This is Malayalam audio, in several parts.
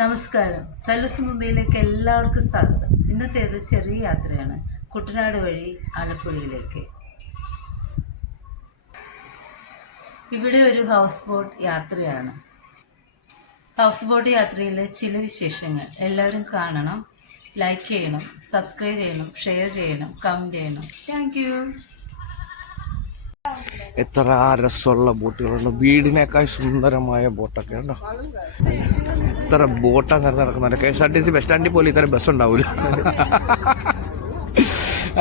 നമസ്കാരം. സലൂസ് മുംബൈയിലേക്ക് എല്ലാവർക്കും സ്വാഗതം. ഇന്നത്തേത് ചെറിയ യാത്രയാണ്, കുട്ടനാട് വഴി ആലപ്പുഴയിലേക്ക്. ഇവിടെ ഒരു ഹൗസ് ബോട്ട് യാത്രയാണ്. ഹൗസ് ബോട്ട് യാത്രയിലെ ചില വിശേഷങ്ങൾ എല്ലാവരും കാണണം. ലൈക്ക് ചെയ്യണം, സബ്സ്ക്രൈബ് ചെയ്യണം, ഷെയർ ചെയ്യണം, കമൻറ്റ് ചെയ്യണം. Thank you. എത്ര രസമുള്ള ബോട്ടുകളുണ്ട്. വീടിനേക്കാൾ സുന്ദരമായ ബോട്ടൊക്കെ ഉണ്ടോ. എത്ര ബോട്ടാണ് നടക്കുന്നുണ്ട്. KSRTC ബസ് സ്റ്റാൻഡിൽ പോലും ഇത്ര ബസ് ഉണ്ടാവില്ല.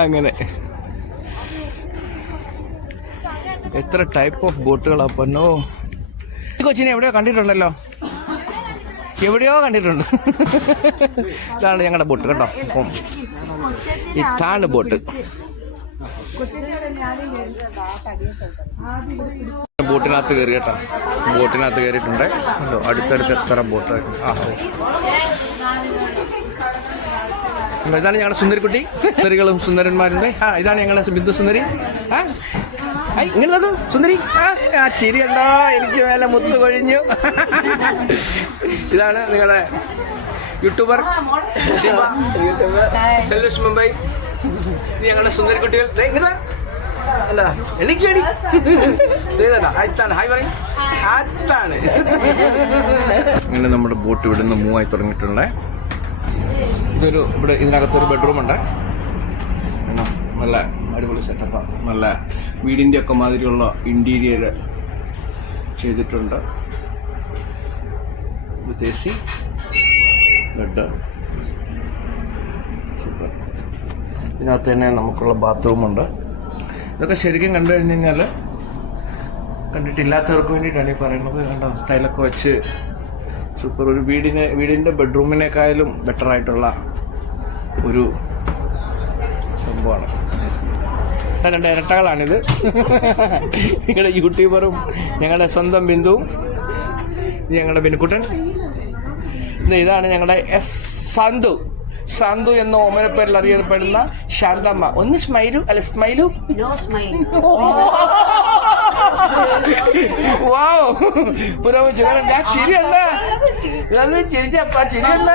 അങ്ങനെ എത്ര ടൈപ്പ് ഓഫ് ബോട്ടുകളാ പൊന്നോ. കൊച്ചിനെ എവിടെയോ കണ്ടിട്ടുണ്ടല്ലോ, എവിടെയോ കണ്ടിട്ടുണ്ട്. ഇതാണ് ഞങ്ങളുടെ ബോട്ട് കേട്ടോ. അപ്പം ഇതാണ് ബോട്ട്. ബോട്ടിനകത്ത് കയറി കേട്ടോ, ബോട്ടിനകത്ത് കയറിയിട്ടുണ്ട്. അടുത്തടുത്ത് എത്ര ബോട്ട്. ഇതാണ് ഞങ്ങളുടെ സുന്ദരിക്കുട്ടി. സുന്ദരികളും സുന്ദരന്മാരുണ്ട്. ഇതാണ് ഞങ്ങളുടെ ബിന്ദു സുന്ദരി. ഇങ്ങനെ നോക്കൂ സുന്ദരി. ചിരി ഉണ്ടോ? എനിക്ക് മേലെ മുത്തു കൊഴിഞ്ഞു. ഇതാണ് നിങ്ങളുടെ യൂട്യൂബർ ശിവ, സലൂസ് മുംബൈ. ഞങ്ങളുടെ സുന്ദരിക്കുട്ടികൾ അല്ല എനിക്ക് അതാണ്. അങ്ങനെ നമ്മുടെ ബോട്ട് ഇവിടുന്ന് മൂവ് ആയി തുടങ്ങിയിട്ടുണ്ട്. ഇതിനകത്തൊരു ബെഡ്റൂം ഉണ്ട്. നല്ല അടിപൊളി സെറ്റപ്പ്, നല്ല വീടിൻ്റെ ഒക്കെ മാതിരിയുള്ള ഇന്റീരിയർ ചെയ്തിട്ടുണ്ട്. വിദേശി ബെഡ്, സൂപ്പർ. ഇതിനകത്ത് തന്നെ നമുക്കുള്ള ബാത്റൂമുണ്ട്. ഇതൊക്കെ ശരിക്കും കണ്ടു കഴിഞ്ഞ് കഴിഞ്ഞാൽ കണ്ടിട്ടില്ലാത്തവർക്ക് വേണ്ടിയിട്ടാണ് ഈ പറയുന്നത്. കണ്ടോ, സ്റ്റൈലൊക്കെ വെച്ച് സൂപ്പർ. ഒരു വീടിൻ്റെ ബെഡ്റൂമിനേക്കാളും ബെറ്ററായിട്ടുള്ള ഒരു സംഭവമാണ്. രണ്ട് ഇരട്ടകളാണിത്. ഞങ്ങളുടെ യൂട്യൂബറും ഞങ്ങളുടെ സ്വന്തം ബിന്ദുവും ഞങ്ങളുടെ ബിനുക്കുട്ടൻ. ഇതാണ് ഞങ്ങളുടെ സാന്തു എന്ന ഓമനപ്പേരിൽ അറിയപ്പെടുന്ന ശാന്തമ്മ. ഒന്ന് സ്മൈലു. അല്ല സ്മൈലു. വാവ്, ഞാൻ ചിരിയല്ല, ഇതൊന്നും ചിരിച്ചപ്പ ചിരിയല്ല.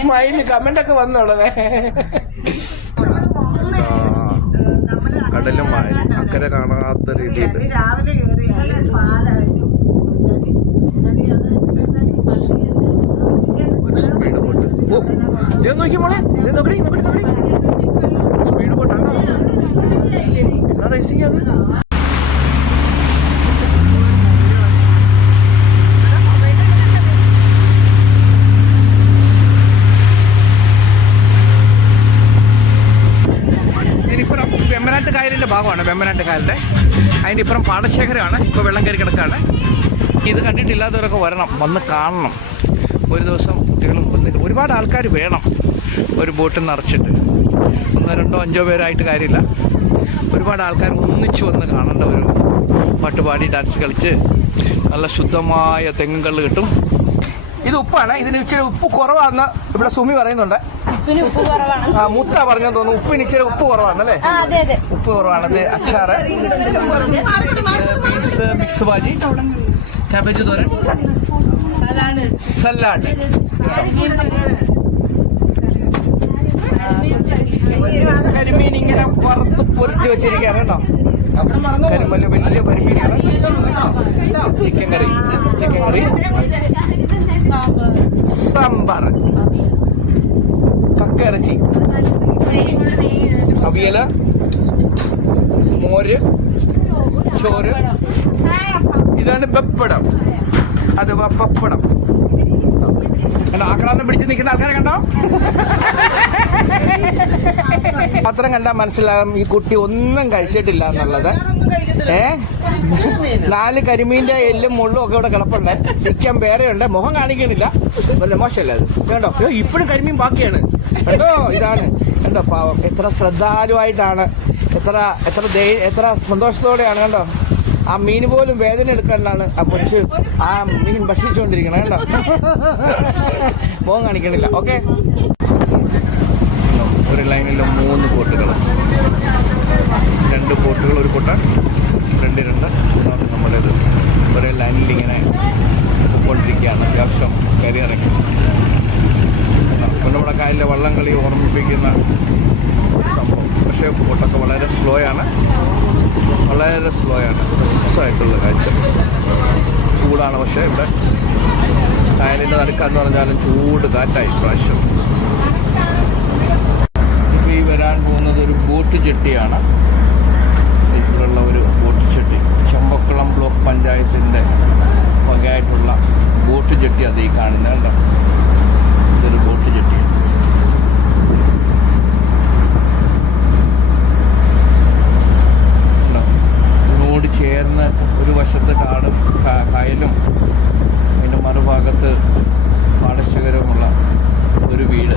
സ്മൈല് കമന്റ് ഒക്കെ വന്ന ഉടനെ. കടലും വായന അക്കരെ കാണാത്ത രീതിയിൽ സ്പീഡ് ബോട്ട്. നോക്കി മോളെ, നോക്കടി സ്പീഡ് ബോട്ടാണോ? എന്നാ റേസിംഗ് അത്. ഇതിനിപ്പുറം വെമ്പനാട്ട് കായലിന്റെ ഭാഗമാണ്. വെമ്പനാട്ട് കായലിന്റെ അതിന്റെ ഇപ്പുറം പാടശേഖരമാണ്. ഇപ്പോൾ വെള്ളം കയറി കിടക്കുകയാണ്. ഇത് കണ്ടിട്ടില്ലാത്തവരൊക്കെ വരണം, വന്ന് കാണണം. ഒരു ദിവസം കുട്ടികളും വന്നിട്ട് ഒരുപാട് ആൾക്കാർ വേണം. ഒരു ബോട്ടിൽ നിറച്ചിട്ട് 1, 2, 5 പേരായിട്ട് കാര്യമില്ല. ഒരുപാട് ആൾക്കാർ ഒന്നിച്ചു വന്ന് കാണേണ്ട ഒരു പാട്ടുപാടി ഡാൻസ് കളിച്ച് നല്ല ശുദ്ധമായ തെങ്ങും കള്ള് കിട്ടും. ഇത് ഉപ്പാണ്. ഇതിന് ഇച്ചിരി ഉപ്പ് കുറവാണെന്ന് ഇവിടെ സുമി പറയുന്നുണ്ട്. മുത്ത പറഞ്ഞെന്ന് തോന്നുന്നു. ഉപ്പിന് ഇച്ചിരി ഉപ്പ് കുറവാണല്ലേ? ഉപ്പ് കുറവാണത്. അച്ചാറ്, ബീൻസ് മിക്സ് ഭാജി, ക്യാബേജ് തോരൻ, സലാഡ്, കരിമീൻ ഇങ്ങനെ വറുത്ത് പൊരിച്ച് വെച്ചിരിക്കുകയാണ് കേട്ടോ. കരിമല്ല വലിയ കരിമീനാണ്. ചിക്കൻ കറി, സാമ്പാർ, കക്കയിറച്ചി, അവിയല്, മോര്, ചോറ്. ഇതാണ് പപ്പടം. അഥവാ പപ്പടം. ആക്രാന്തം പിടിച്ച് നിൽക്കുന്ന ആൾക്കാരെ കണ്ടോ? പത്രം കണ്ടാൽ മനസ്സിലാകും ഈ കുട്ടി ഒന്നും കഴിച്ചിട്ടില്ല എന്നുള്ളത്. 4 കരിമീന്റെ എല്ലും മുള്ളും ഒക്കെ ഇവിടെ കിടപ്പുണ്ട്. ചിക്കൻ വേറെയുണ്ട്. മുഖം കാണിക്കണില്ല. വല്ല മോശമല്ല അത്. കേട്ടോ, ഇപ്പോഴും കരിമീൻ ബാക്കിയാണ് കേട്ടോ. ഇതാണ് കണ്ടോ പാവം. എത്ര ശ്രദ്ധാലുവായിട്ടാണ്, എത്ര സന്തോഷത്തോടെയാണ് കണ്ടോ. ആ മീൻ പോലും വേദന എടുക്കാനാണ് ആ കൊച്ച് ആ മീൻ ഭക്ഷിച്ചുകൊണ്ടിരിക്കണം കേട്ടോ. മുഖം കാണിക്കണില്ല. ഓക്കെ, ഒരു ലൈനിൽ 3 ബോട്ടുകൾ, 2 ബോട്ടുകൾ, ഒരു കൂട്ടം 2 മൂന്നാമത് നമ്മുടേത് ഒരേ ലൈനിൽ ഇങ്ങനെ വള്ളംകളി ഓർമ്മിപ്പിക്കുന്ന ഒരു സംഭവം. പക്ഷേ ബോട്ടൊക്കെ വളരെ സ്ലോ ആണ്, വളരെ സ്ലോ ആണ്. രസമായിട്ടുള്ള കാഴ്ച. ചൂടാണ്, പക്ഷേ ഇവിടെ കായലിൻ്റെ നടുക്കാന്ന് പറഞ്ഞാലും ചൂട് കാറ്റായി പ്രാവശ്യം. ഇപ്പോൾ ഈ വരാൻ പോകുന്നത് ഒരു ബോട്ട് ജെട്ടിയാണ്. ഇവിടെയുള്ള ഒരു ബോട്ട് ജെട്ടി ചമ്പക്കുളം ബ്ലോക്ക് പഞ്ചായത്തിൻ്റെ വകയായിട്ടുള്ള ബോട്ട് ജെട്ടി അത് ഈ കാണുന്നത് കണ്ടോ. ഇതൊരു ബോട്ട് ജെട്ടിയാണ്. റോഡ് ചേർന്ന് ഒരു വശത്ത് കാടും കായലും അതിൻ്റെ മറുഭാഗത്ത് പാടശേഖരമുള്ള ഒരു വീട്.